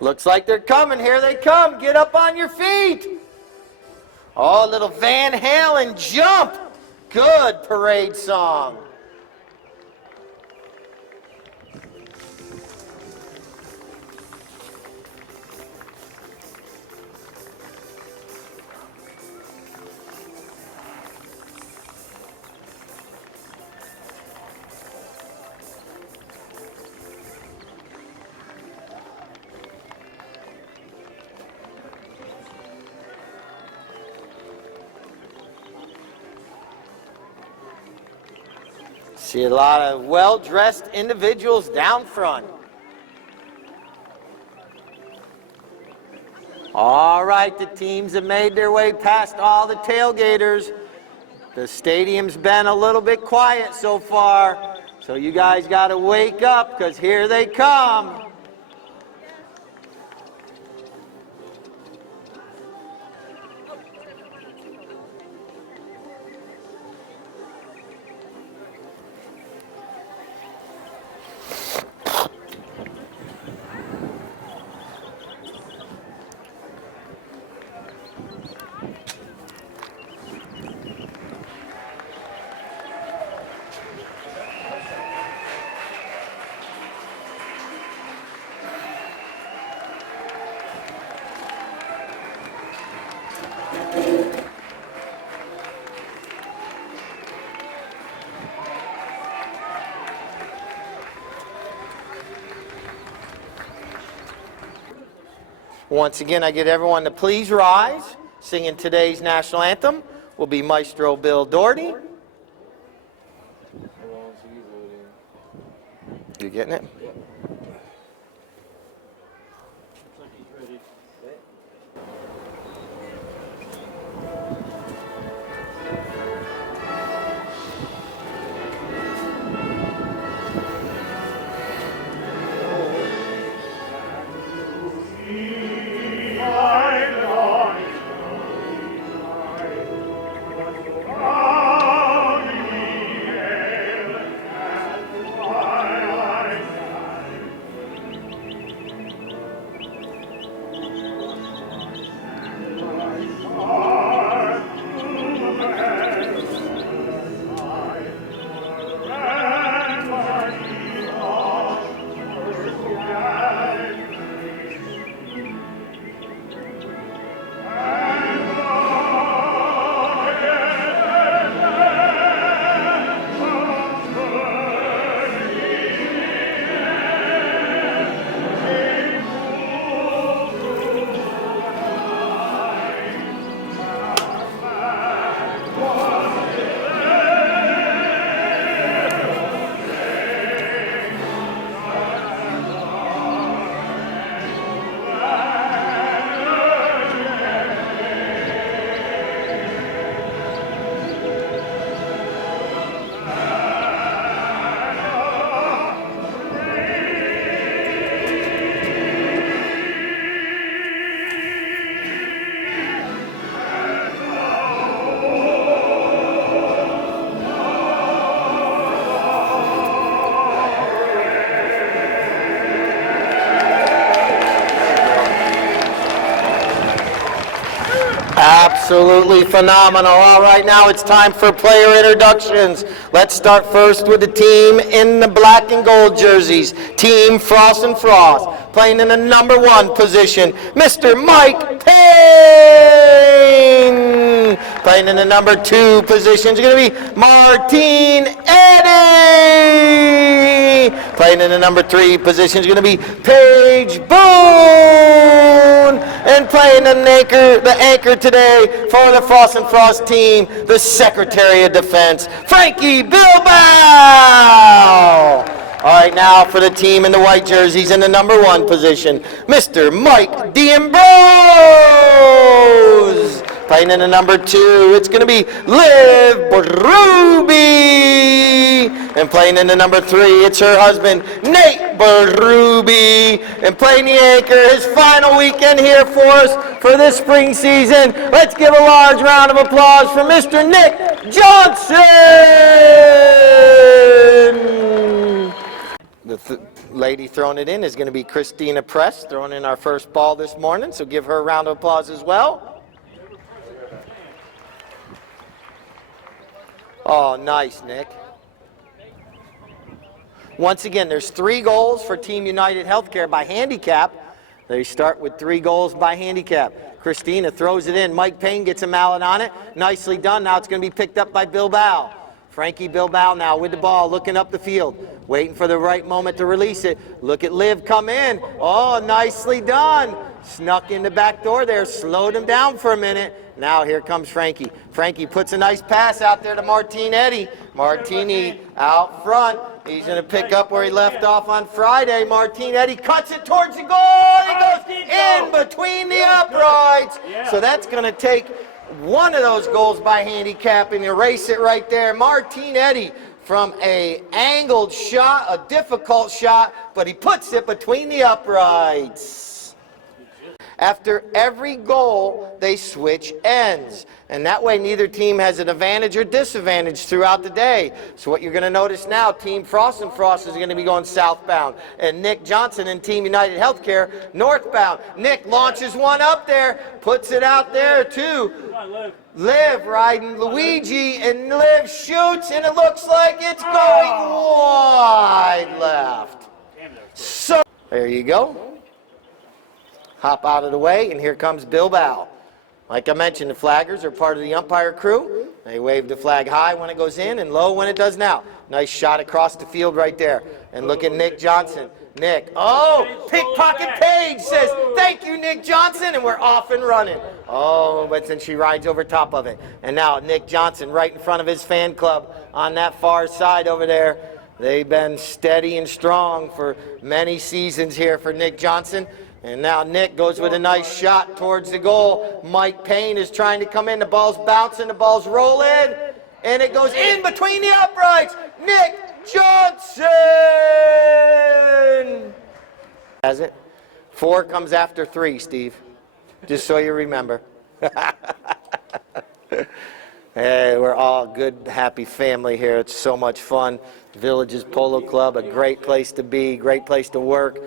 Looks like they're coming. Here they come. Get up on your feet. Oh, a little Van Halen jump. Good parade song. See a lot of well-dressed individuals down front. All right, the teams have made their way past all the tailgaters. The stadium's been a little bit quiet so far, so you guys got to wake up because here they come. Once again, I get everyone to please rise. Singing today's national anthem will be Maestro Bill Doherty. You getting it? Absolutely phenomenal. All right, now it's time for player introductions. Let's start first with the team in the black and gold jerseys. Team Frost and Frost. Playing in the number 1 position, Mr. Mike Payne. Playing in the number 2 position is going to be Martine Eddy. Playing in the number 3 position is going to be Paige Boone. And playing the anchor today for the Frost and Frost team, the Secretary of Defense, Frankie Bilbao. All right, now for the team in the white jerseys in the number 1 position, Mr. Mike D'Ambrose. Playing in the number 2, it's going to be Liv Berube. And playing in the number 3, it's her husband, Nate Berube. And playing the anchor, his final weekend here for us for this spring season. Let's give a large round of applause for Mr. Nick Johnson. lady throwing it in is going to be Christina Press, throwing in our first ball this morning, so give her a round of applause as well. Oh, nice, Nick. Once again, there's 3 goals for Team United Healthcare by handicap. They start with 3 goals by handicap. Christina throws it in. Mike Payne gets a mallet on it. Nicely done. Now it's going to be picked up by Bilbao. Frankie Bilbao now with the ball, looking up the field, waiting for the right moment to release it. Look at Liv come in. Oh, nicely done. Snuck in the back door there, slowed him down for a minute. Now here comes Frankie. Frankie puts a nice pass out there to Martinetti. Martini out front. He's going to pick up where he left off on Friday. Martinetti cuts it towards the goal. He goes in between the uprights. So that's going to take one of those goals by handicap and erase it right there. Martinetti from a angled shot, a difficult shot, but he puts it between the uprights. After every goal, they switch ends. And that way, neither team has an advantage or disadvantage throughout the day. So what you're going to notice now, Team Frost and Frost is going to be going southbound. And Nick Johnson and Team United Healthcare northbound. Nick launches one up there, puts it out there to Liv riding Luigi, and Liv shoots, and it looks like it's going wide left. So there you go. Hop out of the way, and here comes Bilbao. Like I mentioned, the flaggers are part of the umpire crew. They wave the flag high when it goes in and low when it does now. Nice shot across the field right there. And look at Nick Johnson. Nick, oh, pickpocket Paige says, thank you, Nick Johnson, and we're off and running. Oh, but then she rides over top of it. And now Nick Johnson right in front of his fan club on that far side over there. They've been steady and strong for many seasons here for Nick Johnson. And now Nick goes with a nice shot towards the goal. Mike Payne is trying to come in. The ball's bouncing, the ball's rolling, and it goes in between the uprights. Nick Johnson has it. 4 comes after 3, Steve, just so you remember. Hey, we're all good, happy family here. It's so much fun. Villages Polo Club, a great place to be, great place to work.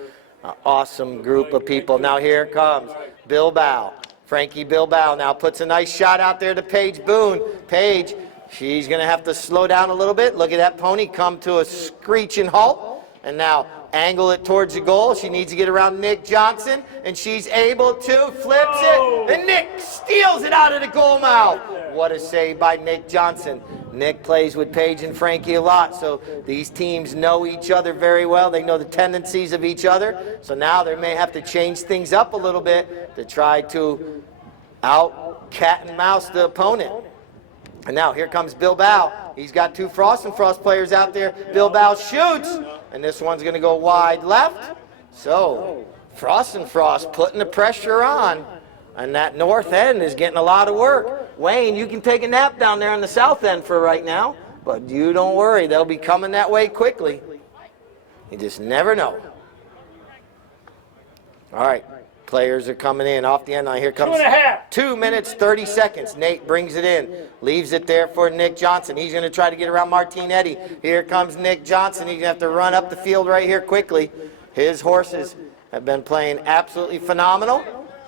An awesome group of people. Now here comes Bilbao. Frankie Bilbao now puts a nice shot out there to Paige Boone. Paige, she's going to have to slow down a little bit. Look at that pony come to a screeching halt. And now angle it towards the goal. She needs to get around Nick Johnson, and she's able to, flips it, and Nick steals it out of the goal mouth. What a save by Nick Johnson. Nick plays with Paige and Frankie a lot, so these teams know each other very well. They know the tendencies of each other, so now they may have to change things up a little bit to try to out cat and mouse the opponent. And now here comes Bilbao. He's got 2 Frost and Frost players out there. Bilbao shoots, and this one's going to go wide left. So Frost and Frost putting the pressure on. And that north end is getting a lot of work. Wayne, you can take a nap down there on the south end for right now, but you don't worry. They'll be coming that way quickly. You just never know. All right, players are coming in off the end line. Here comes 2 minutes, 30 seconds. Nate brings it in, leaves it there for Nick Johnson. He's going to try to get around Martinetti. Here comes Nick Johnson. He's going to have to run up the field right here quickly. His horses have been playing absolutely phenomenal.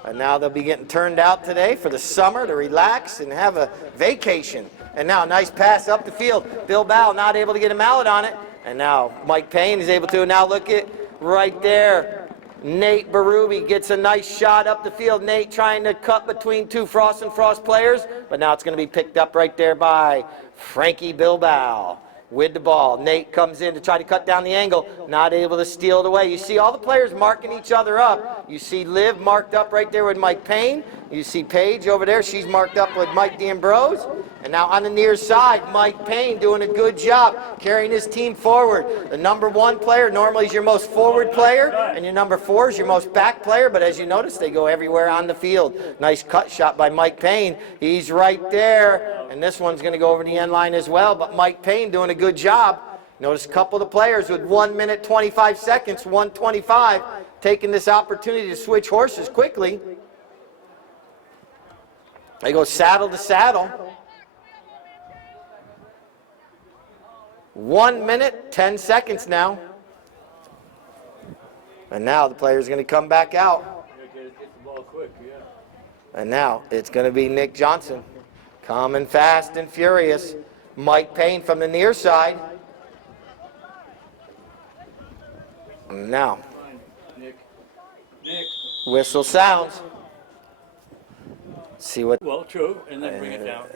And now they'll be getting turned out today for the summer to relax and have a vacation. And now a nice pass up the field. Bilbao not able to get a mallet on it. And now Mike Payne is able to. And now look at right there. Nate Berube gets a nice shot up the field. Nate trying to cut between 2 Frost and Frost players. But now it's going to be picked up right there by Frankie Bilbao with the ball. Nate comes in to try to cut down the angle, not able to steal it away. You see all the players marking each other up. You see Liv marked up right there with Mike Payne. You see Paige over there. She's marked up with Mike D'Ambrose. And now on the near side, Mike Payne doing a good job carrying his team forward. The number 1 player normally is your most forward player, and your number 4 is your most back player. But as you notice, they go everywhere on the field. Nice cut shot by Mike Payne. He's right there. And this one's going to go over the end line as well. But Mike Payne doing a good job. Notice a couple of the players with 1 minute, 25 seconds, 1:25, taking this opportunity to switch horses quickly. They go saddle to saddle. 1 minute, 10 seconds now. And now the player's going to come back out. Get the ball quick, yeah. And now it's going to be Nick Johnson. Coming fast and furious. Mike Payne from the near side. And now, Nick. whistle sounds. See what. Well, true, and then bring it down.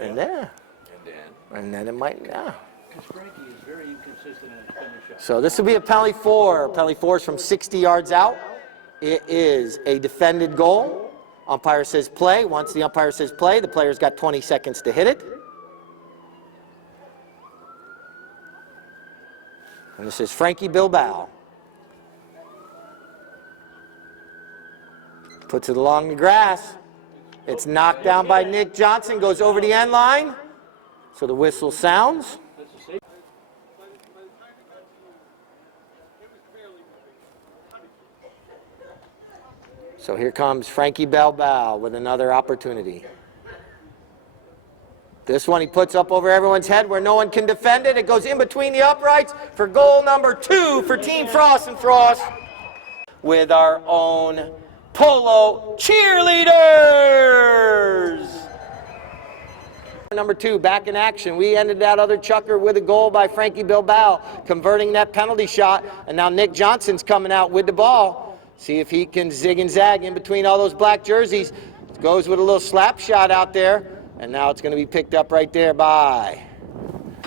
And then it might, yeah. Because Frankie is very inconsistent in his finish. So this will be a penalty 4. Penalty 4 is from 60 yards out. It is a defended goal. Umpire says play. Once the umpire says play, the player's got 20 seconds to hit it. And this is Frankie Bilbao. Puts it along the grass. It's knocked down by Nick Johnson, goes over the end line. So the whistle sounds. So here comes Frankie Bilbao with another opportunity. This one he puts up over everyone's head where no one can defend it. It goes in between the uprights for goal number 2 for Team Frost and Frost with our own Polo cheerleaders. Number 2, back in action. We ended that other chucker with a goal by Frankie Bilbao, converting that penalty shot. And now Nick Johnson's coming out with the ball. See if he can zig and zag in between all those black jerseys. Goes with a little slap shot out there. And now it's going to be picked up right there by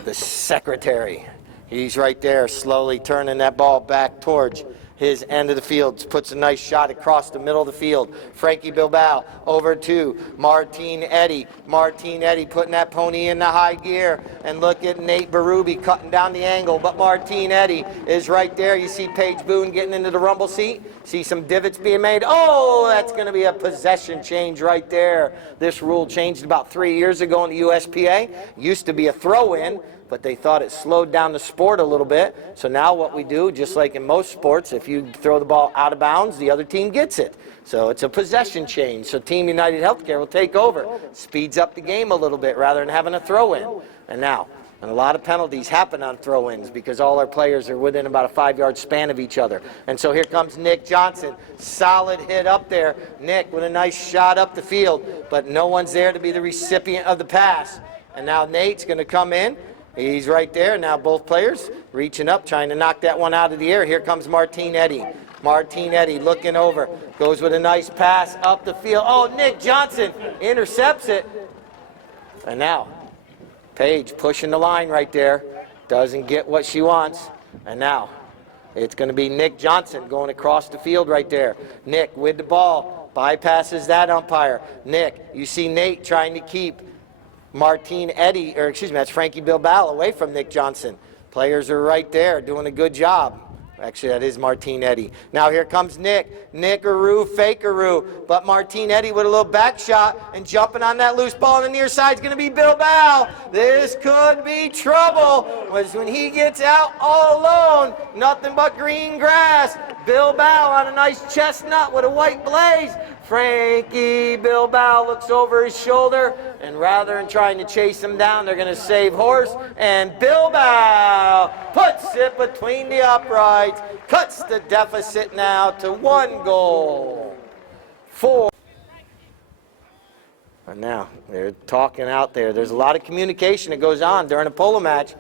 the secretary. He's right there slowly turning that ball back towards his end of the field. Puts a nice shot across the middle of the field. Frankie Bilbao over to Martin Eddy. Martin Eddy putting that pony in the high gear. And look at Nate Berube cutting down the angle. But Martin Eddy is right there. You see Paige Boone getting into the rumble seat. See some divots being made. Oh, that's going to be a possession change right there. This rule changed about 3 years ago in the USPA. Used to be a throw-in, but they thought it slowed down the sport a little bit. So now what we do, just like in most sports, if you throw the ball out of bounds, the other team gets it. So it's a possession change. So Team United Healthcare will take over. Speeds up the game a little bit rather than having a throw-in. And now, and a lot of penalties happen on throw-ins because all our players are within about a 5-yard span of each other. And so here comes Nick Johnson. Solid hit up there. Nick with a nice shot up the field, but no one's there to be the recipient of the pass. And now Nate's going to come in. He's right there. Now both players reaching up, trying to knock that one out of the air. Here comes Martin Eddy. Martin Eddy looking over. Goes with a nice pass up the field. Oh, Nick Johnson intercepts it. And now Paige pushing the line right there. Doesn't get what she wants. And now it's going to be Nick Johnson going across the field right there. Nick with the ball. Bypasses that umpire. Nick, you see Nate trying to keep Martin Eddy, or excuse me, that's Frankie Bilbao away from Nick Johnson. Players are right there doing a good job. Actually, that is Martin Eddy. Now here comes Nick. Nickaroo, fakeroo. But Martin Eddy with a little back shot and jumping on that loose ball on the near side is going to be Bilbao. This could be trouble. Was when he gets out all alone, nothing but green grass. Bilbao on a nice chestnut with a white blaze. Frankie Bilbao looks over his shoulder, and rather than trying to chase him down, they're going to save horse. And Bilbao puts it between the uprights, cuts the deficit now to 1 goal. 4. And now they're talking out there. There's a lot of communication that goes on during a polo match,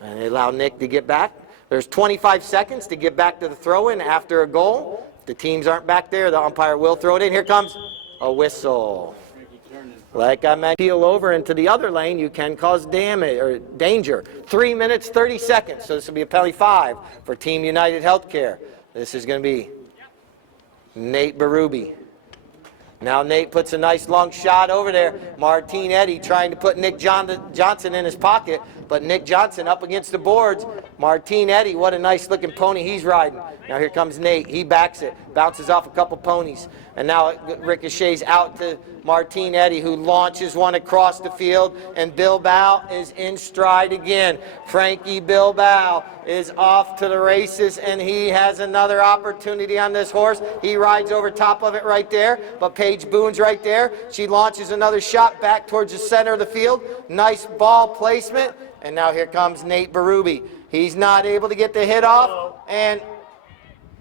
and they allow Nick to get back. There's 25 seconds to get back to the throw-in after a goal. If the teams aren't back there, the umpire will throw it in. Here comes a whistle. Like I mentioned, peel over into the other lane, you can cause damage or danger. 3 minutes, 30 seconds. So this will be a penalty 5 for Team United Healthcare. This is going to be Nate Berube. Now Nate puts a nice long shot over there. Martin Eddy trying to put Nick Johnson in his pocket, but Nick Johnson up against the boards. Martin Eddy, what a nice looking pony he's riding. Now here comes Nate. He backs it, bounces off a couple ponies. And now it ricochets out to Martin Eddy, who launches one across the field, and Bilbao is in stride again. Frankie Bilbao is off to the races, and he has another opportunity on this horse. He rides over top of it right there, but Paige Boone's right there. She launches another shot back towards the center of the field. Nice ball placement, and now here comes Nate Berube. He's not able to get the hit off, and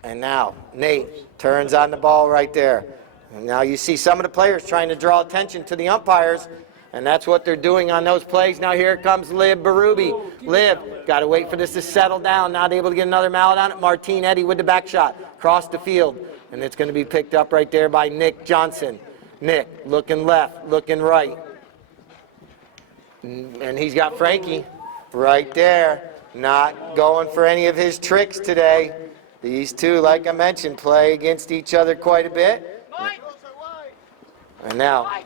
And now Nate turns on the ball right there. And now you see some of the players trying to draw attention to the umpires, and that's what they're doing on those plays. Now here comes Lib Berube. Lib, got to wait for this to settle down. Not able to get another mallet on it. Martin Eddy with the back shot. Across the field. And it's going to be picked up right there by Nick Johnson. Nick looking left, looking right. And he's got Frankie right there. Not going for any of his tricks today. These two, like I mentioned, play against each other quite a bit. And now,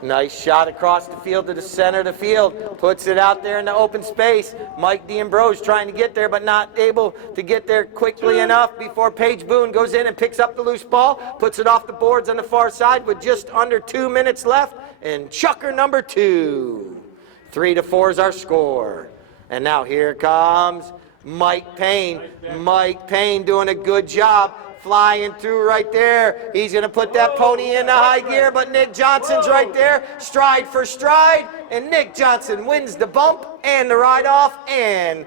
nice shot across the field to the center of the field. Puts it out there in the open space. Mike D'Ambrose trying to get there, but not able to get there quickly enough before Paige Boone goes in and picks up the loose ball. Puts it off the boards on the far side with just under 2 minutes left. And chucker number 2. 3-4 is our score. And now here comes Mike Payne. Mike Payne doing a good job. Flying through right there. He's going to put that pony in the high gear, but Nick Johnson's right there, stride for stride, and Nick Johnson wins the bump and the ride off and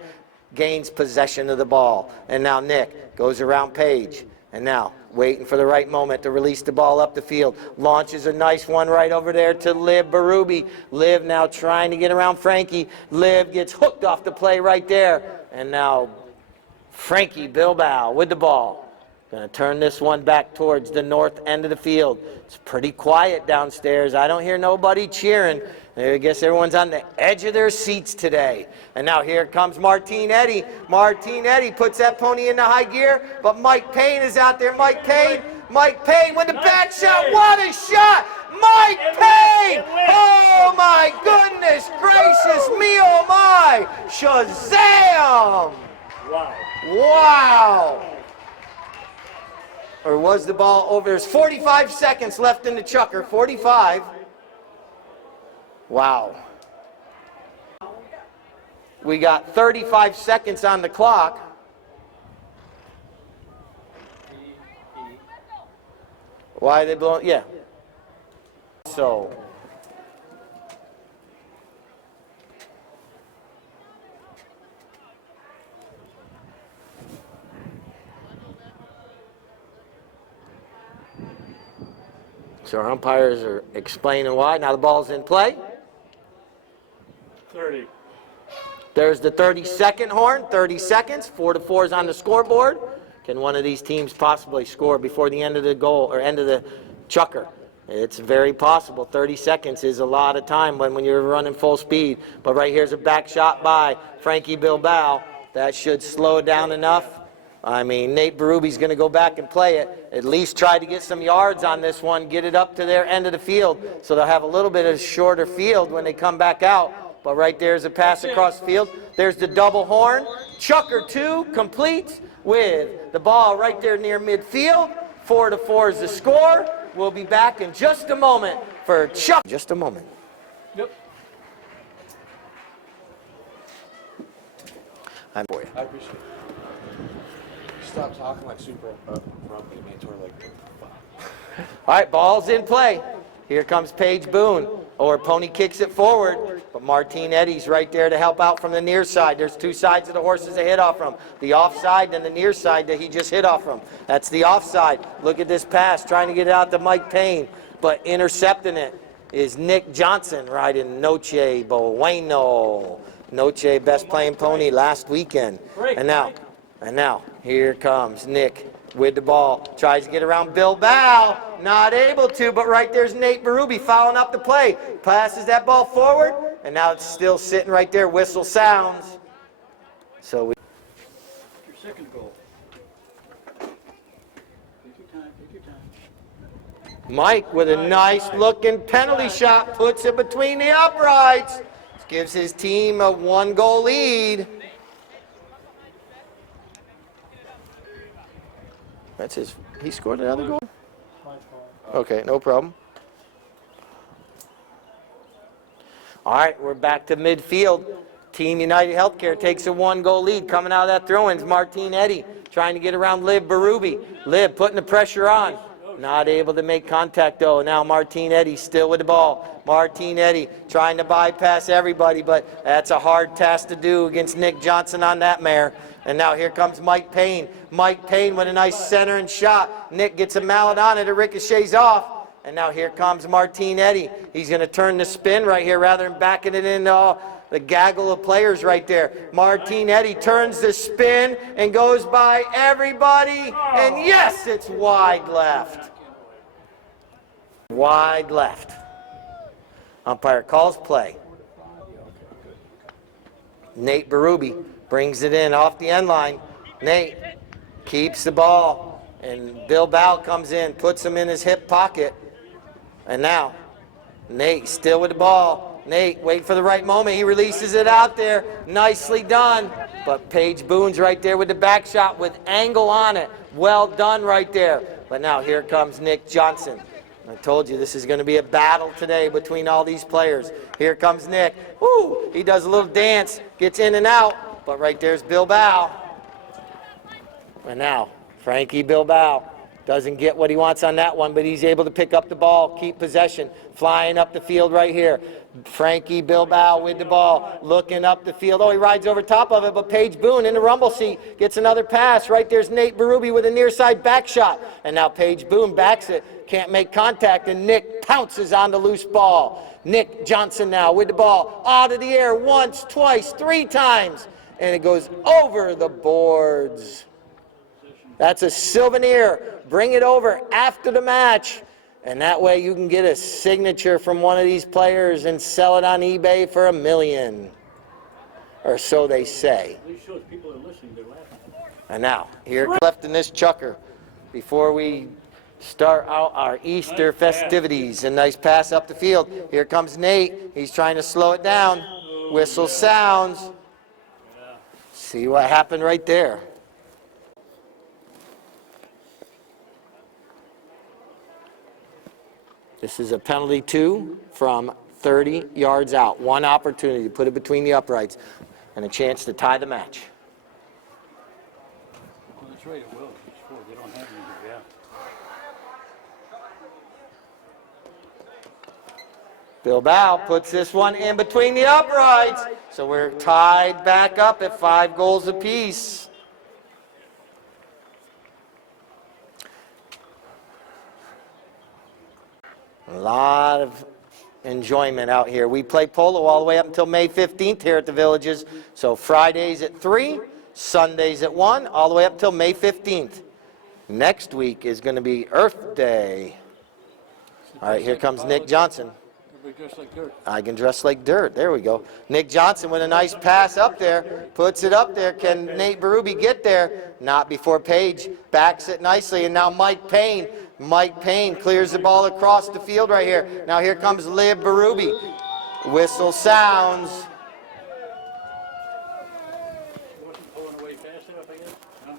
gains possession of the ball. And now Nick goes around Paige, and now waiting for the right moment to release the ball up the field. Launches a nice one right over there to Liv Berube. Liv now trying to get around Frankie. Liv gets hooked off the play right there, and now Frankie Bilbao with the ball. Going to turn this one back towards the north end of the field. It's pretty quiet downstairs. I don't hear nobody cheering. I guess everyone's on the edge of their seats today. And now here comes Martin Eddy. Martin Eddy puts that pony in the high gear, but Mike Payne is out there. Mike Payne with the back shot. What a shot! Mike Payne! Oh my goodness gracious me, oh my! Shazam! Wow! Or was the ball over? There's 45 seconds left in the chucker. 45. Wow. We got 35 seconds on the clock. Why are they blowing? Yeah. So. So our umpires are explaining why. Now the ball's in play. 30. There's the 30-second horn. 30 seconds. 4-4 is on the scoreboard. Can one of these teams possibly score before the end of the goal or end of the chucker? It's very possible. 30 seconds is a lot of time when you're running full speed. But right here's a back shot by Frankie Bilbao. That should slow it down enough. I mean, Nate Berube's going to go back and play it, at least try to get some yards on this one, get it up to their end of the field, so they'll have a little bit of shorter field when they come back out. But right there's a pass across the field. There's the double horn. Chucker 2 completes with the ball right there near midfield. 4-4 is the score. We'll be back in just a moment for Chuck. Just a moment. Yep. I'm for you. I appreciate it. Stop talking like super grumpy, mentor like. All right, ball's in play. Here comes Paige Boone, or Pony kicks it forward, but Martin Eddy's right there to help out from the near side. There's 2 sides of the horses to hit off from. The offside and the near side that he just hit off from. That's the offside. Look at this pass, trying to get it out to Mike Payne, but intercepting it is Nick Johnson riding Noche Bueno. Noche, best playing pony last weekend. And now, here comes Nick with the ball. Tries to get around Bilbao. Not able to, but right there's Nate Berube following up the play. Passes that ball forward, and now it's still sitting right there. Whistle sounds. So we. Your second goal. Take your time. Mike with a nice looking penalty shot. Puts it between the uprights. Gives his team a 1-goal lead. That's his. He scored another goal? Okay, no problem. All right, we're back to midfield. Team United Healthcare takes a 1-goal lead. Coming out of that throw-in is Martin Eddy trying to get around Liv Berube. Liv putting the pressure on. Not able to make contact, though. Now Martinetti still with the ball. Martinetti trying to bypass everybody, but that's a hard task to do against Nick Johnson on that mare. And now here comes Mike Payne. Mike Payne with a nice centering shot. Nick gets a mallet on it. It ricochets off. And now here comes Martinetti. He's going to turn the spin right here rather than backing it into the gaggle of players right there. Martinetti turns the spin and goes by everybody. And yes, it's wide left. Wide left. Umpire calls play. Nate Berube brings it in off the end line. Nate keeps the ball. And Bill Bow comes in, puts him in his hip pocket. And now, Nate still with the ball. Nate, wait for the right moment. He releases it out there. Nicely done. But Paige Boone's right there with the back shot with angle on it. Well done right there. But now here comes Nick Johnson. I told you this is going to be a battle today between all these players. Here comes Nick. Woo! He does a little dance, gets in and out. But right there's Bilbao. And now, Frankie Bilbao doesn't get what he wants on that one, but he's able to pick up the ball, keep possession, flying up the field right here. Frankie Bilbao with the ball, looking up the field. Oh, he rides over top of it, but Paige Boone in the rumble seat gets another pass. Right there's Nate Berube with a near side back shot. And now Paige Boone backs it, can't make contact, and Nick pounces on the loose ball. Nick Johnson now with the ball, out of the air once, twice, three times, and it goes over the boards. That's a souvenir. Bring it over after the match. And that way you can get a signature from one of these players and sell it on eBay for $1 million. Or so they say. At least shows people are listening, they're laughing. And now, here left in this chucker before we start out our Easter festivities. A nice pass up the field. Here comes Nate. He's trying to slow it down. Whistle sounds. See what happened right there. This is a penalty 2 from 30 yards out. One opportunity to put it between the uprights and a chance to tie the match. Well, that's right, it will. It's four. They don't have any here, yeah. Bilbao puts this one in between the uprights. So we're tied back up at 5 goals apiece. A lot of enjoyment out here. We play polo all the way up until May 15th here at the Villages. So Fridays at 3, Sundays at 1, all the way up until May 15th. Next week is going to be Earth Day. All right, here comes Nick Johnson. Everybody dressed like dirt. I can dress like dirt. There we go. Nick Johnson with a nice pass up there. Puts it up there. Can Nate Berube get there? Not before Paige backs it nicely. And now Mike Payne. Mike Payne clears the ball across the field right here. Now here comes Liv Berube. Whistle sounds. He wasn't pulling away fast enough, I guess. No?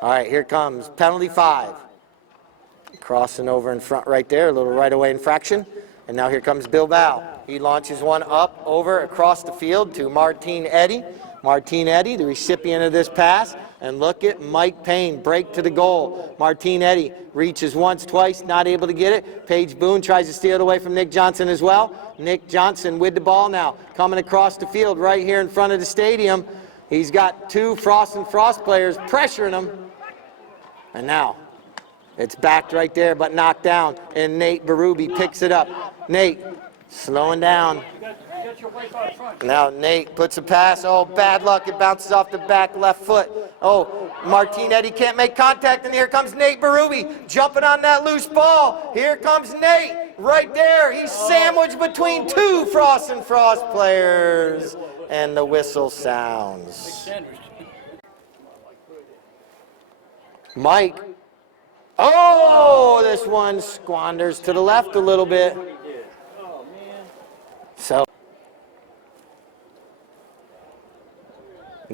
All right, here comes penalty 5. Crossing over in front right there, a little right-of-way infraction. And now here comes Bilbao. He launches one up, over, across the field to Martinetti. Martinetti, the recipient of this pass. And look at Mike Payne break to the goal. Martinetti reaches once, twice, not able to get it. Paige Boone tries to steal it away from Nick Johnson as well. Nick Johnson with the ball now, coming across the field right here in front of the stadium. He's got 2 Frost and Frost players pressuring him. And now, it's backed right there, but knocked down. And Nate Berube picks it up. Nate, slowing down. You got your wife out front. Now Nate puts a pass. Oh, bad luck. It bounces off the back left foot. Oh, Martinetti can't make contact, and here comes Nate Berube jumping on that loose ball. Here comes Nate right there. He's sandwiched between 2 Frost and Frost players, and the whistle sounds. Sandwich. Mike. Oh, this one squanders to the left a little bit. Oh, man. So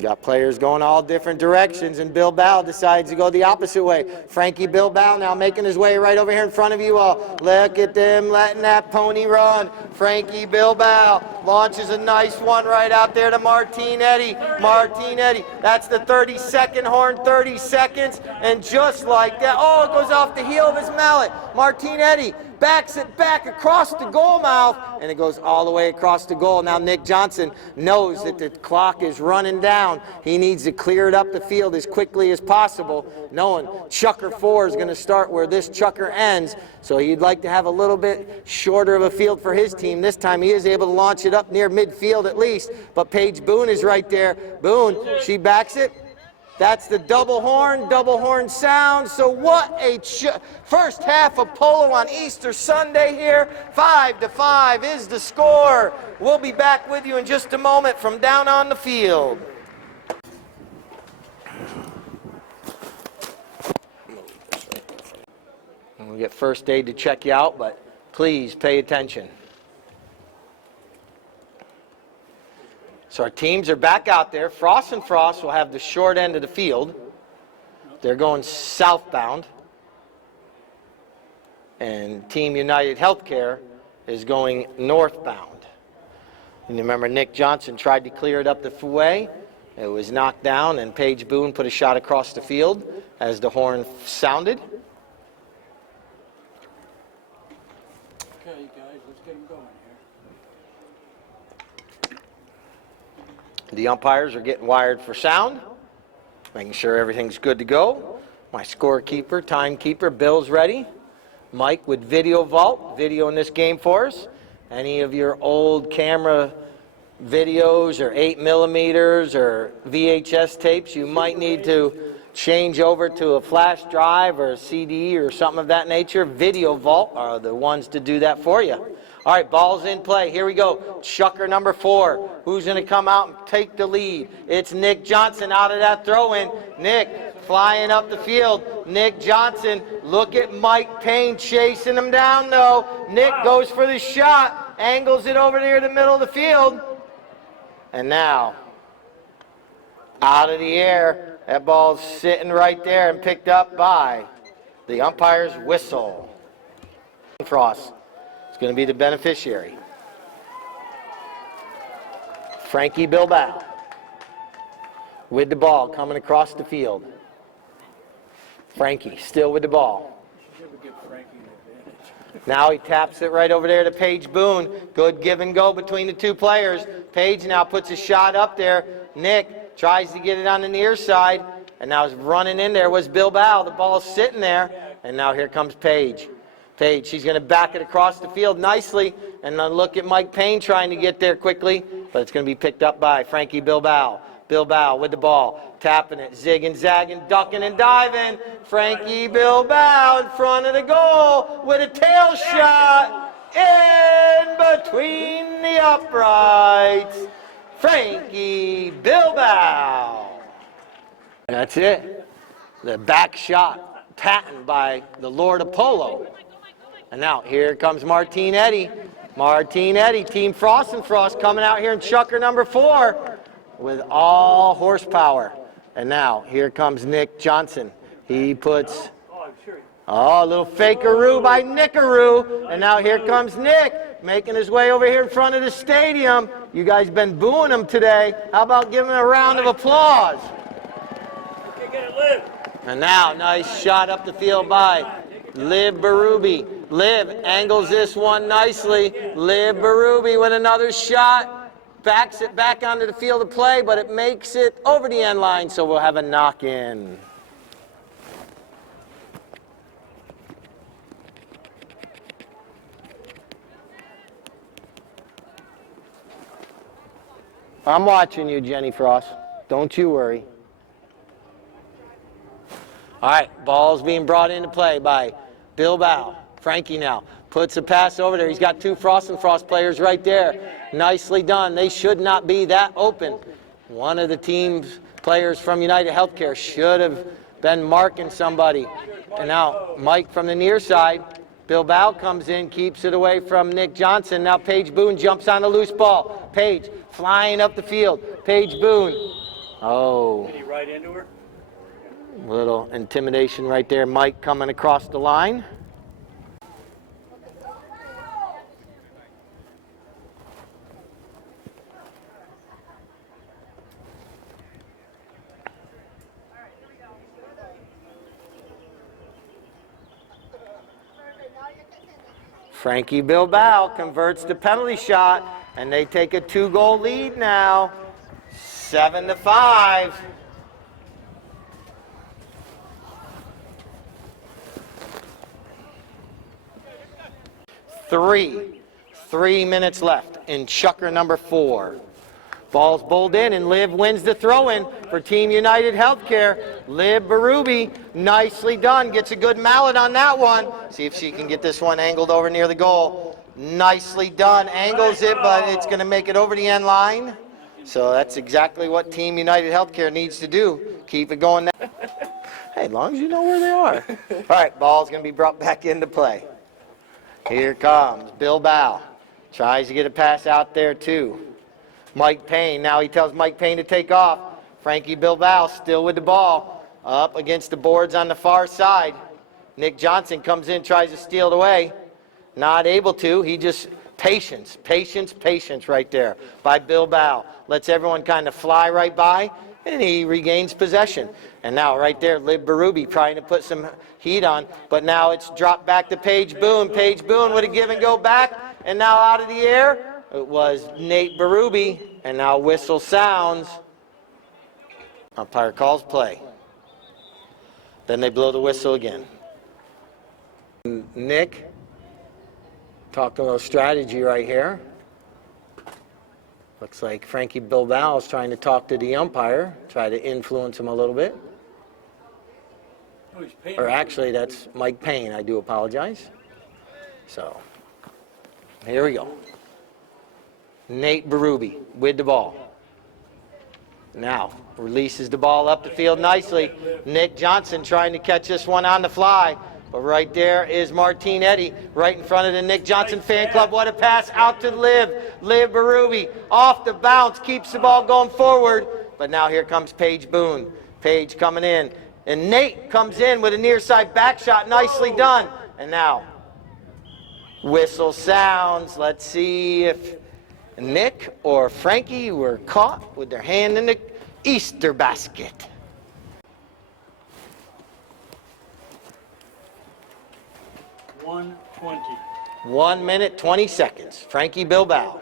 You got players going all different directions, and Bilbao decides to go the opposite way. Frankie Bilbao now making his way right over here in front of you all. Look at them letting that pony run. Frankie Bilbao launches a nice one right out there to Martinetti. Martinetti, that's the 30-second horn, 30 seconds, and just like that, oh, it goes off the heel of his mallet. Martinetti backs it back across the goal mouth, and it goes all the way across the goal. Now Nick Johnson knows that the clock is running down. He needs to clear it up the field as quickly as possible, knowing Chucker 4 is going to start where this Chucker ends, so he'd like to have a little bit shorter of a field for his team. This time he is able to launch it up near midfield at least, but Paige Boone is right there. Boone, she backs it. That's the double horn sound. So what a first half of Polo on Easter Sunday here. 5-5 is the score. We'll be back with you in just a moment from down on the field. We'll get first aid to check you out, but please pay attention. So our teams are back out there. Frost and Frost will have the short end of the field. They're going southbound. And Team United Healthcare is going northbound. And you remember Nick Johnson tried to clear it up the way. It was knocked down, and Paige Boone put a shot across the field as the horn sounded. Okay, guys, let's get them going here. The umpires are getting wired for sound, making sure everything's good to go. My scorekeeper, timekeeper, Bill's ready. Mike with Video Vault, video in this game for us. Any of your old camera videos or 8mm or VHS tapes you might need to change over to a flash drive or a CD or something of that nature, Video Vault are the ones to do that for you. All right, ball's in play. Here we go. Chucker number 4. Who's going to come out and take the lead? It's Nick Johnson out of that throw-in. Nick flying up the field. Nick Johnson. Look at Mike Payne chasing him down, though. Nick goes for the shot. Angles it over near the middle of the field. And now, out of the air. That ball's sitting right there and picked up by the umpire's whistle. Frost is going to be the beneficiary. Frankie Bilbao with the ball coming across the field. Frankie still with the ball. Now he taps it right over there to Paige Boone. Good give and go between the two players. Paige now puts a shot up there. Nick tries to get it on the near side, and now is running in there was Bilbao. The ball's sitting there, and now here comes Paige. Paige, she's going to back it across the field nicely, and then look at Mike Payne trying to get there quickly, but it's going to be picked up by Frankie Bilbao. Bilbao with the ball, tapping it, zigging, zagging, ducking and diving. Frankie Bilbao in front of the goal with a tail shot in between the uprights. Frankie Bilbao. That's it. The back shot patented by the Lord of Polo. And now here comes Martinetti. Martinetti, Team Frost and Frost coming out here in Chucker number 4 with all horsepower. And now here comes Nick Johnson. He puts a little fakeroo by Nickaroo. And now here comes Nick making his way over here in front of the stadium. You guys been booing him today. How about giving him a round of applause? And now nice shot up the field by Liv Berube. Liv angles this one nicely. Liv Berube with another shot. Backs it back onto the field of play, but it makes it over the end line, so we'll have a knock-in. I'm watching you, Jenny Frost. Don't you worry. All right, ball's being brought into play by Bilbao. Frankie now puts a pass over there. He's got two Frost and Frost players right there. Nicely done. They should not be that open. One of the team's players from United Healthcare should have been marking somebody. And now Mike from the near side. Bilbao comes in, keeps it away from Nick Johnson. Now Paige Boone jumps on the loose ball. Paige flying up the field. Paige Boone Oh, Did he ride into her? little intimidation right there. Mike coming across the line. Frankie Bilbao converts the penalty shot, and they take a 2-goal lead now. 7-5. Three minutes left in chucker number 4. Ball's bowled in, and Liv wins the throw-in for Team United Healthcare. Liv Berube, nicely done. Gets a good mallet on that one. See if she can get this one angled over near the goal. Nicely done. Angles it, but it's going to make it over the end line. So that's exactly what Team United Healthcare needs to do. Keep it going. Hey, as long as you know where they are. All right, ball's going to be brought back into play. Here comes Bilbao. Tries to get a pass out there, too. Mike Payne, now he tells Mike Payne to take off. Frankie Bilbao still with the ball. Up against the boards on the far side. Nick Johnson comes in, tries to steal it away. Not able to. He just, patience right there by Bilbao. Lets everyone kind of fly right by, and he regains possession. And now right there, Liv Berube trying to put some heat on, but now it's dropped back to Paige Boone. Paige Boone with a give and go back, and now out of the air. It was Nate Berube, and now whistle sounds. Umpire calls play. Then they blow the whistle again. Nick, talking a little strategy right here. Looks like Frankie Bilbao is trying to talk to the umpire, try to influence him a little bit. Oh, he's paying. Or actually, that's Mike Payne. I do apologize. So, here we go. Nate Berube with the ball. Now, releases the ball up the field nicely. Nick Johnson trying to catch this one on the fly. But right there is Martine Eddy right in front of the Nick Johnson fan club. What a pass out to Liv Berube. Off the bounce, keeps the ball going forward. But now here comes Paige Boone. Paige coming in. And Nate comes in with a near side back shot. Nicely done. And now, whistle sounds. Let's see if Nick or Frankie were caught with their hand in the Easter basket. $1:20. 1 minute, 20 seconds. Frankie Bilbao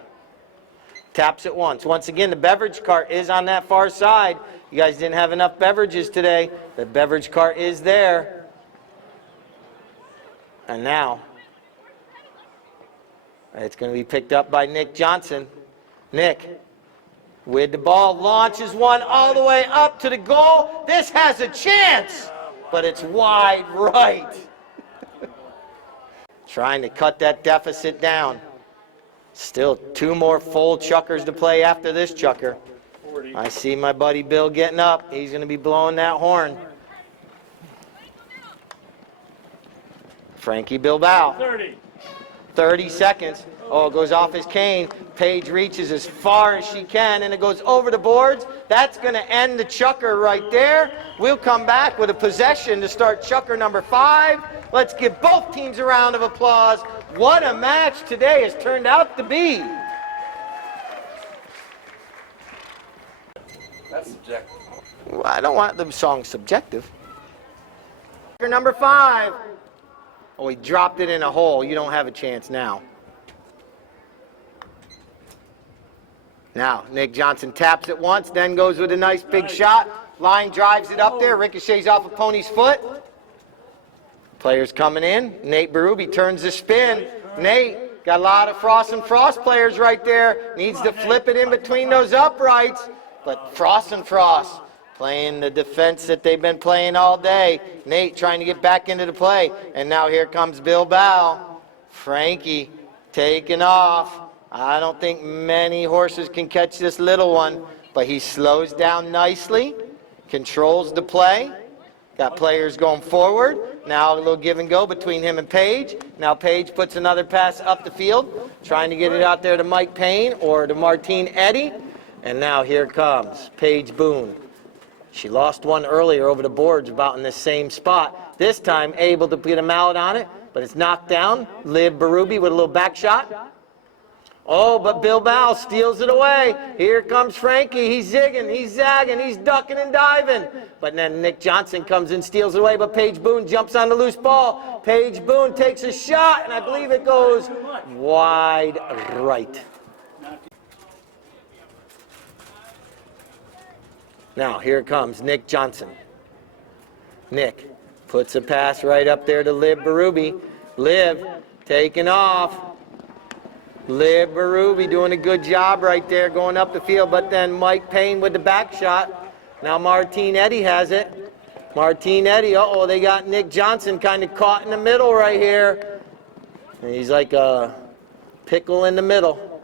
taps it once. Once again, the beverage cart is on that far side. You guys didn't have enough beverages today. The beverage cart is there. And now, it's going to be picked up by Nick Johnson. Nick, with the ball, launches one all the way up to the goal. This has a chance, but it's wide right. Trying to cut that deficit down. Still 2 more full chuckers to play after this chucker. 40. I see my buddy Bill getting up. He's going to be blowing that horn. Frankie Bilbao. 30 seconds. Oh, it goes off his cane. Paige reaches as far as she can, and it goes over the boards. That's going to end the chucker right there. We'll come back with a possession to start chucker number 5. Let's give both teams a round of applause. What a match today has turned out to be. That's subjective. Well, I don't want the song subjective. Chucker number 5. Oh, he dropped it in a hole. You don't have a chance now. Now, Nick Johnson taps it once, then goes with a nice big shot. Line drives it up there, ricochets off a pony's foot. Players coming in. Nate Berube turns the spin. Nate, got a lot of Frost and Frost players right there. Needs to flip it in between those uprights. But Frost and Frost playing the defense that they've been playing all day. Nate trying to get back into the play. And now here comes Bilbao. Frankie taking off. I don't think many horses can catch this little one, but he slows down nicely, controls the play. Got players going forward. Now a little give and go between him and Paige. Now Paige puts another pass up the field, trying to get it out there to Mike Payne or to Martine Eddy. And now here comes Paige Boone. She lost one earlier over the boards about in the same spot. This time able to get a mallet on it, but it's knocked down. Liv Berube with a little back shot. Oh, but Bilbao steals it away. Here comes Frankie. He's zigging, he's zagging, he's ducking and diving. But then Nick Johnson comes and steals it away, but Paige Boone jumps on the loose ball. Paige Boone takes a shot, and I believe it goes wide right. Now, here comes Nick Johnson. Nick puts a pass right up there to Liv Berube. Liv taking off. Liv Berube doing a good job right there going up the field, but then Mike Payne with the back shot. Now Martine Eddy has it. Martine Eddy, uh-oh, they got Nick Johnson kind of caught in the middle right here. And he's like a pickle in the middle.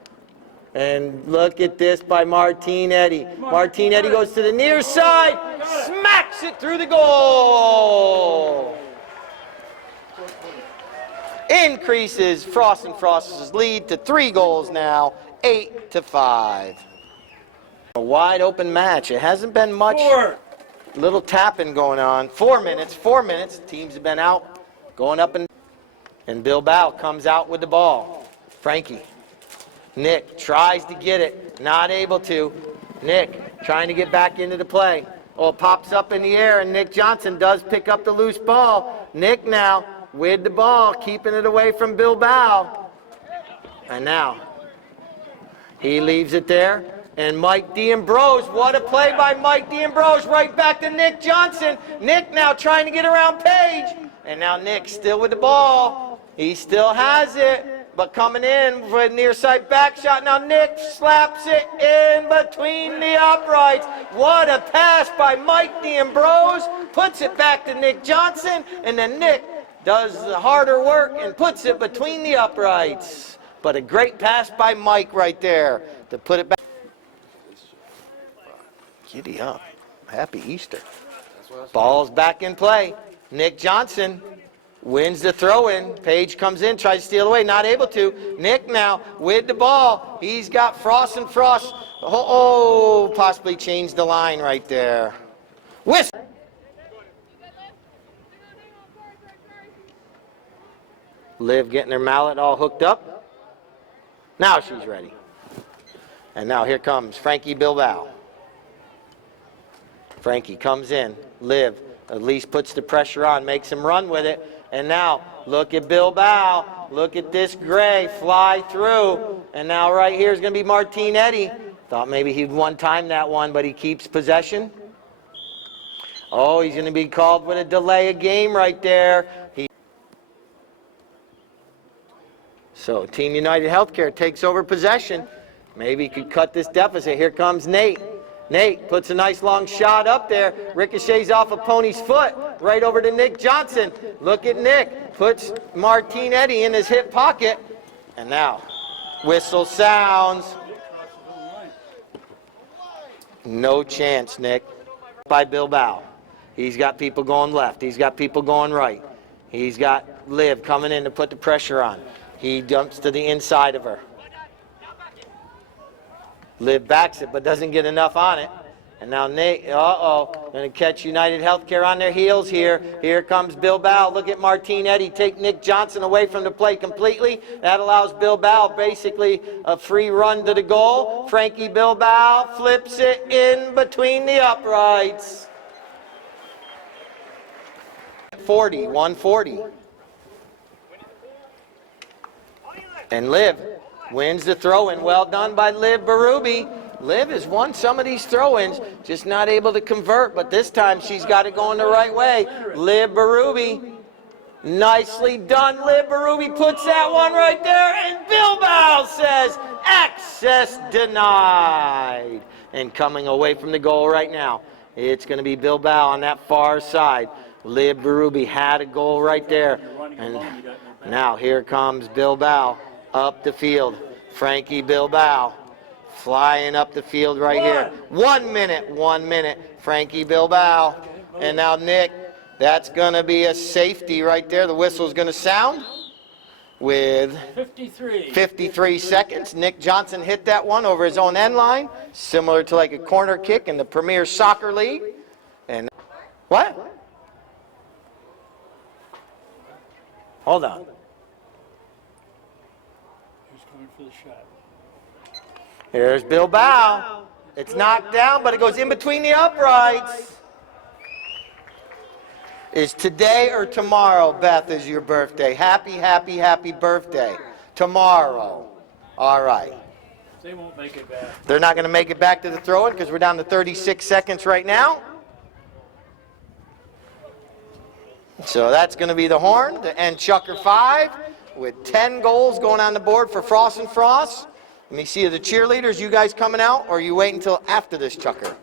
And look at this by Martine Eddy. Martine Eddy goes to the near side, smacks it through the goal. Increases Frost and Frost's lead to 3 goals now, 8-5. A wide open match. It hasn't been much. Little tapping going on. 4 minutes. Teams have been out, going up and Bilbao comes out with the ball. Frankie. Nick tries to get it, not able to. Nick trying to get back into the play. Oh, it pops up in the air, and Nick Johnson does pick up the loose ball. Nick now with the ball, keeping it away from Bilbao. And now, he leaves it there. And Mike D'Ambrose, what a play by Mike D'Ambrose, right back to Nick Johnson. Nick now trying to get around Paige. And now Nick still with the ball. He still has it, but coming in for a near side back shot. Now Nick slaps it in between the uprights. What a pass by Mike D'Ambrose. Puts it back to Nick Johnson, and then Nick does the harder work and puts it between the uprights. But a great pass by Mike right there to put it back. Giddy up. Happy Easter. Ball's back in play. Nick Johnson wins the throw-in. Paige comes in, tries to steal away, not able to. Nick now with the ball. He's got Frost and Frost. Oh, possibly changed the line right there. Whistle. Liv getting her mallet all hooked up. Now she's ready. And now here comes Frankie Bilbao. Frankie comes in. Liv at least puts the pressure on, makes him run with it. And now look at Bilbao. Look at this gray fly through. And now right here is going to be Martine Eddy. Thought maybe he'd one-time that one, but he keeps possession. Oh, he's going to be called with a delay of game right there. So Team United Healthcare takes over possession. Maybe he could cut this deficit. Here comes Nate. Nate puts a nice long shot up there. Ricochets off a pony's foot right over to Nick Johnson. Look at Nick. Puts Martine Eddy in his hip pocket. And now, whistle sounds. No chance, Nick. By Bilbao. He's got people going left. He's got people going right. He's got Liv coming in to put the pressure on. He jumps to the inside of her. Liv backs it, but doesn't get enough on it. And now Nate, going to catch United Healthcare on their heels here. Here comes Bilbao. Look at Martine Eddy take Nick Johnson away from the play completely. That allows Bilbao basically a free run to the goal. Frankie Bilbao flips it in between the uprights. 140. And Liv wins the throw-in. Well done by Liv Berube. Liv has won some of these throw-ins, just not able to convert, but this time she's got it going the right way. Liv Berube. Nicely done. Liv Berube puts that one right there, and Bilbao says, access denied. And coming away from the goal right now, it's going to be Bilbao on that far side. Liv Berube had a goal right there. And now here comes Bilbao up the field. Frankie Bilbao flying up the field right here. 1 minute. Frankie Bilbao. And now Nick, that's going to be a safety right there. The whistle's going to sound with 53 seconds. Nick Johnson hit that one over his own end line, similar to like a corner kick in the Premier Soccer League. And what? Hold on. He's coming for the shot. Here's Bilbao. It's knocked down, but it goes in between the uprights. Is today or tomorrow, Beth, is your birthday? Happy, happy, happy birthday. Tomorrow. All right. They won't make it back. They're not going to make it back to the throw-in because we're down to 36 seconds right now. So that's going to be the horn to end Chucker 5 with 10 goals going on the board for Frost and Frost. Let me see the cheerleaders. You guys coming out, or are you waiting until after this Chucker?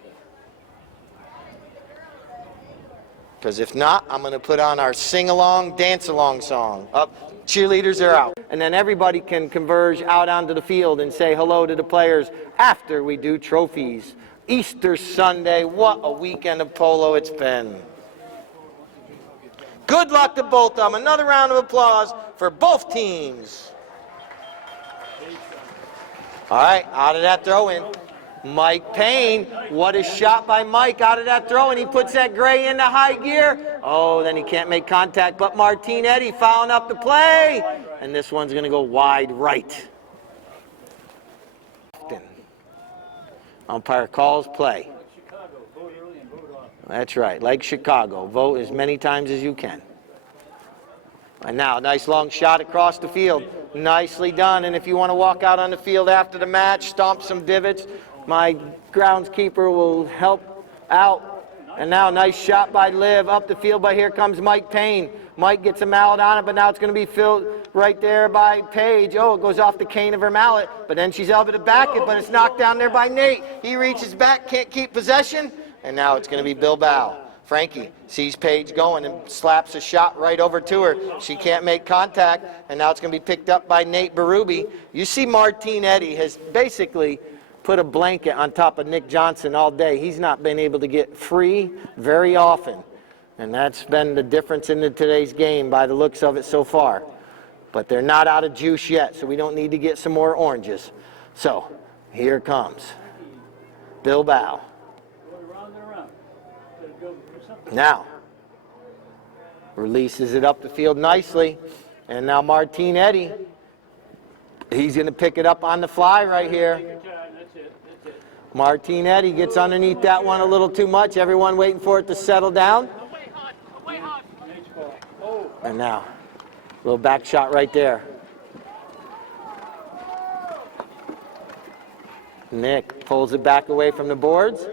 Because if not, I'm going to put on our sing-along, dance-along song. Up, cheerleaders are out. And then everybody can converge out onto the field and say hello to the players after we do trophies. Easter Sunday, what a weekend of polo it's been. Good luck to both of them. Another round of applause for both teams. All right, out of that throw-in, Mike Payne. What a shot by Mike out of that throw-in. He puts that gray into high gear. Oh, then he can't make contact, but Martine Eddy fouling up the play. And this one's going to go wide right. Umpire calls play. Chicago, vote early and vote often. That's right, like Chicago. Vote as many times as you can. And now, nice long shot across the field. Nicely done. And if you want to walk out on the field after the match, stomp some divots, my groundskeeper will help out. And now, nice shot by Liv up the field, but here comes Mike Payne. Mike gets a mallet on it, but now it's going to be filled right there by Paige. Oh, it goes off the cane of her mallet, but then she's able to back it, but it's knocked down there by Nate. He reaches back, can't keep possession, and now it's going to be Bilbao. Frankie sees Paige going and slaps a shot right over to her. She can't make contact, and now it's going to be picked up by Nate Berube. You see Martine Eddy has basically put a blanket on top of Nick Johnson all day. He's not been able to get free very often, and that's been the difference in today's game by the looks of it so far. But they're not out of juice yet, so we don't need to get some more oranges. So here comes Bilbao. Now, releases it up the field nicely. And now Martine Eddy, he's going to pick it up on the fly right here. Martine Eddy gets underneath that one a little too much. Everyone waiting for it to settle down. And now, a little back shot right there. Nick pulls it back away from the boards.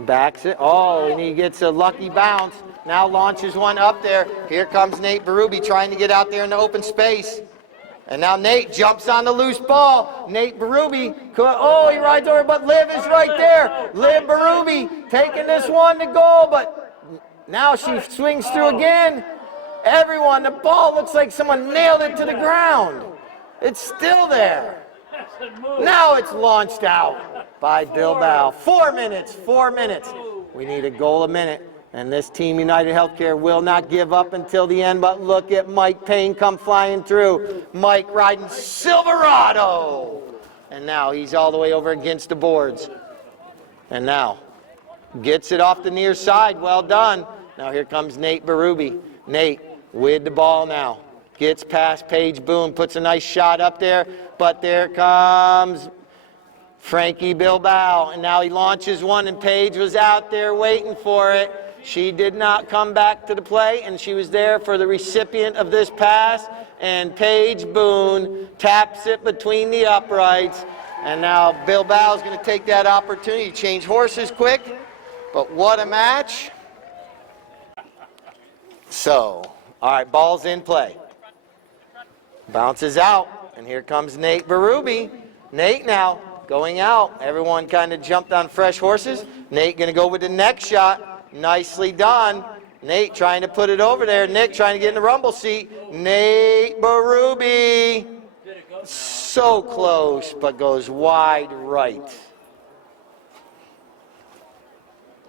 Backs it. Oh, and he gets a lucky bounce. Now launches one up there. Here comes Nate Berube trying to get out there in the open space. And now Nate jumps on the loose ball. Nate Berube, oh, he rides over, but Liv is right there. Liv Berube taking this one to goal, but now she swings through again. Everyone, the ball looks like someone nailed it to the ground. It's still there. Now it's launched out by Bilbao. 4 minutes, 4 minutes. We need a goal a minute. And this Team United Healthcare will not give up until the end, but look at Mike Payne come flying through. Mike riding Silverado. And now he's all the way over against the boards. And now gets it off the near side. Well done. Now here comes Nate Berube. Nate with the ball now. Gets past Paige Boone, puts a nice shot up there, but there comes Frankie Bilbao, and now he launches one, and Paige was out there waiting for it. She did not come back to the play, and she was there for the recipient of this pass, and Paige Boone taps it between the uprights, and now Bilbao's going to take that opportunity to change horses quick, but what a match. So, all right, ball's in play. Bounces out, and here comes Nate Berube. Nate now going out. Everyone kind of jumped on fresh horses. Nate going to go with the next shot. Nicely done. Nate trying to put it over there. Nick trying to get in the rumble seat. Nate Berube. So close, but goes wide right.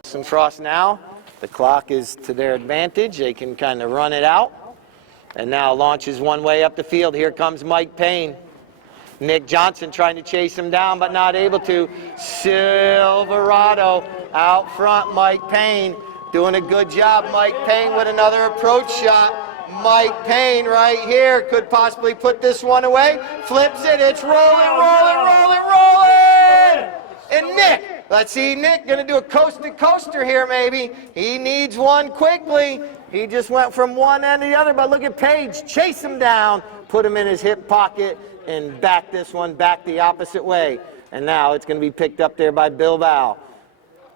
Some Frost now. The clock is to their advantage. They can kind of run it out. And now launches one way up the field. Here comes Mike Payne. Nick Johnson trying to chase him down, but not able to. Silverado out front, Mike Payne doing a good job. Mike Payne with another approach shot. Mike Payne right here could possibly put this one away. Flips it, it's rolling. And Nick, let's see Nick gonna do a coaster here maybe. He needs one quickly. He just went from one end to the other, but look at Page, chase him down, put him in his hip pocket, and back this one back the opposite way. And now it's gonna be picked up there by Bilbao.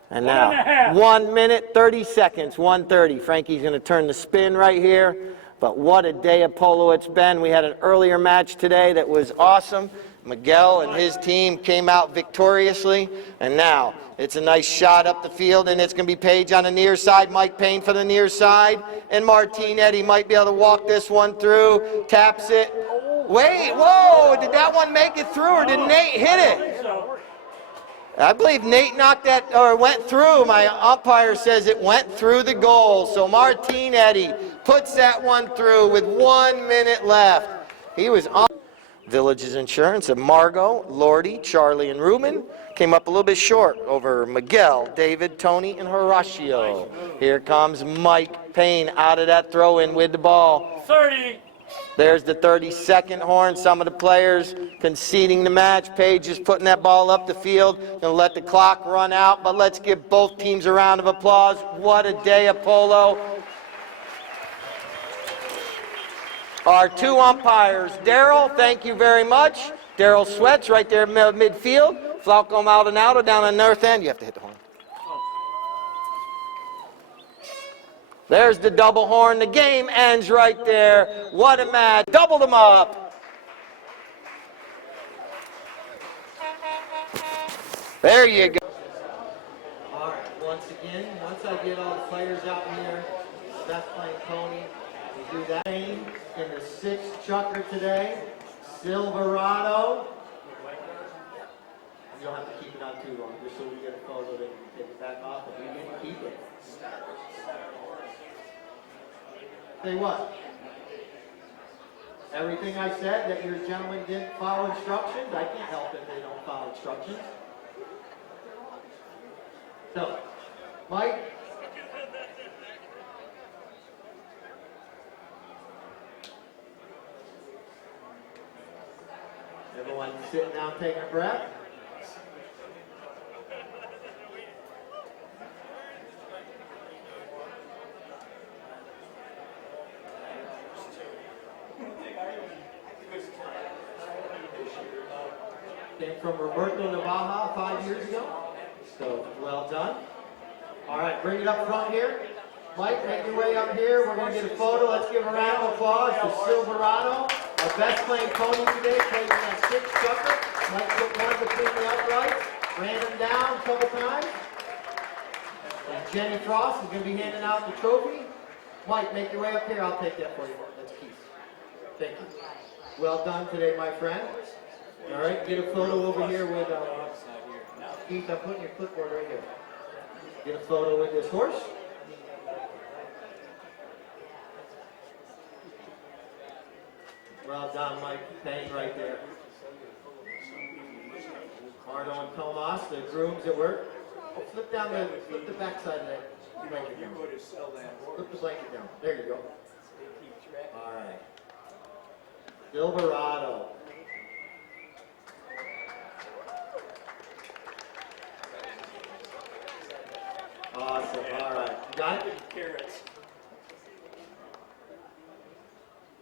And now, 1 minute, 30 seconds, 1:30. Frankie's gonna turn the spin right here. But what a day of polo it's been. We had an earlier match today that was awesome. Miguel and his team came out victoriously. And now, it's a nice shot up the field, and it's gonna be Page on the near side, Mike Payne for the near side. And Martinetti might be able to walk this one through, taps it. Wait, whoa, did that one make it through, or did Nate hit it? I believe Nate knocked that, or went through. My umpire says it went through the goal. So Martinetti puts that one through with 1 minute left. He was on. Villages Insurance of Margot, Lordy, Charlie, and Ruben came up a little bit short over Miguel, David, Tony, and Horatio. Here comes Mike Payne out of that throw-in with the ball. 30. There's the 30-second horn. Some of the players conceding the match. Page is putting that ball up the field. Gonna let the clock run out, but let's give both teams a round of applause. What a day of polo. Our two umpires, Daryl, thank you very much. Daryl Sweats right there midfield. Falco Maldonado down on the north end. You have to hit the horn. There's the double horn. The game ends right there. What a match. Double them up. There you go. All right, once again, once I get all the players out here, Steph playing Tony, we do that in the sixth chucker today. Silverado. You don't have to keep it on too long, just so we get a photo that you can take it back off, but we didn't keep it. Say what? Everything I said that your gentlemen didn't follow instructions, I can't help if they don't follow instructions. So, Mike? Everyone sitting down, taking a breath. Came from Roberto Navaja 5 years ago. So, well done. All right, bring it up front here. Mike, make your way up here. We're going to get a photo. Let's give a round of applause to Silverado. Our best playing pony today, played in that sixth chucker. Mike put one between the uprights, ran him down a couple times. And Jenny Frost is going to be handing out the trophy. Mike, make your way up here. I'll take that for you. That's Keith. Thank you. Well done today, my friend. All right, get a photo over here with Keith. I'm putting your clipboard right here. Get a photo with this horse. Well done, Mike Payne right there. Mardo and Tomas, the grooms at work. Oh, flip the back side of that blanket down. Flip the blanket down. There you go. All right. Silverado. Awesome. All right. You got it? Carrots.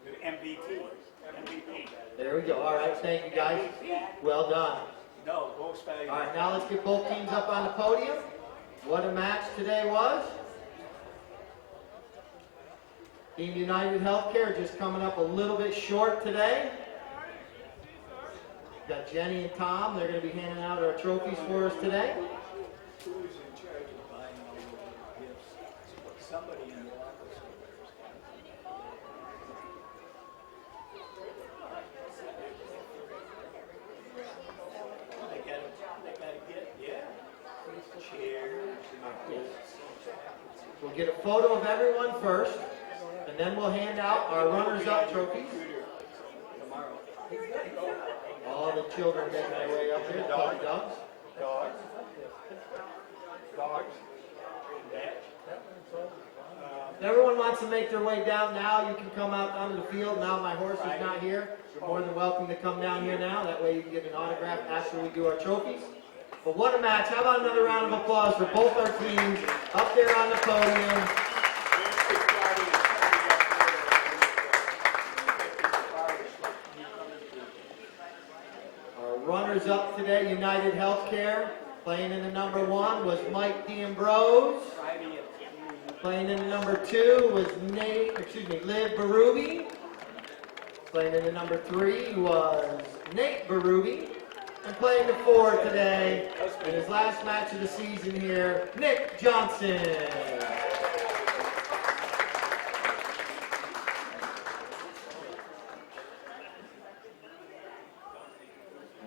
Good MVP. There we go. All right. Thank you, guys. Well done. No, most valuable. All right. Now let's get both teams up on the podium. What a match today was. Team United Healthcare just coming up a little bit short today. Got Jenny and Tom. They're going to be handing out our trophies for us today. Who's in charge of buying all those gifts? Somebody in the office. They gotta get, chairs. We'll get a photo of everyone first, and then we'll hand out our runners-up trophies. Tomorrow. All all the children making their way up here. Puppy dogs. If everyone wants to make their way down now, you can come out onto the field. Now my horse is not here. You're more than welcome to come down here now. That way you can get an autograph after we do our trophies. But what a match. How about another round of applause for both our teams up there on the podium. Our runners up today, United Healthcare. Playing in the number 1 was Mike D'Ambrose. Playing in the number 2 was Liv Berube. Playing in the number 3 was Nate Berube. And playing the 4 today, in his last match of the season here, Nick Johnson. And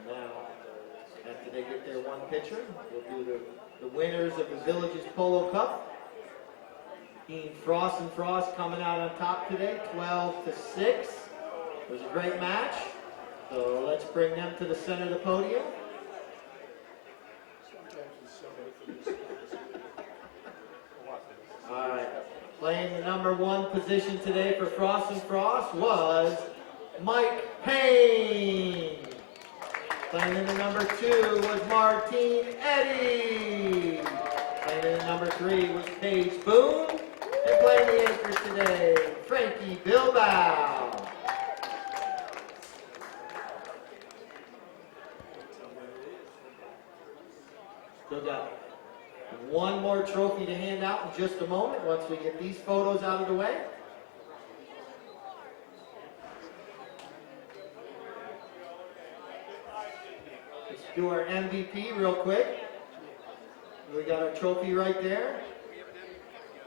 now, after they get their one pitcher, we'll do the winners of the Villages Polo Cup. Team Frost and Frost coming out on top today, 12-6. It was a great match. So let's bring them to the center of the podium. All right. Playing the number 1 position today for Frost and Frost was Mike Payne. Playing in the number 2 was Martine Eddy. Playing in the number 3 was Paige Boone. And playing the anchor today, Frankie Bilbao. Still got one more trophy to hand out in just a moment once we get these photos out of the way. Let's do our MVP real quick. We got our trophy right there.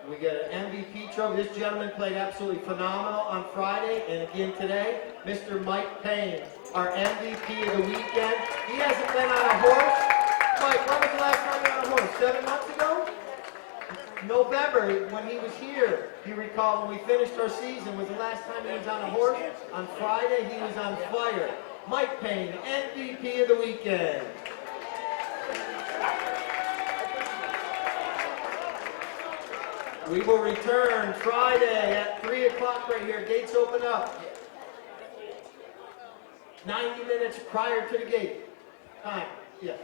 We got an MVP trophy. This gentleman played absolutely phenomenal on Friday and again today. Mr. Mike Payne, our MVP of the weekend. He hasn't been on a horse. Mike, when was the last time you were on a horse? 7 months ago? November, when he was here. You recall when we finished our season was the last time he was on a horse. On Friday, he was on fire. Mike Payne, MVP of the weekend. We will return Friday at 3 o'clock right here. Gates open up 90 minutes prior to the gate. Time, yes.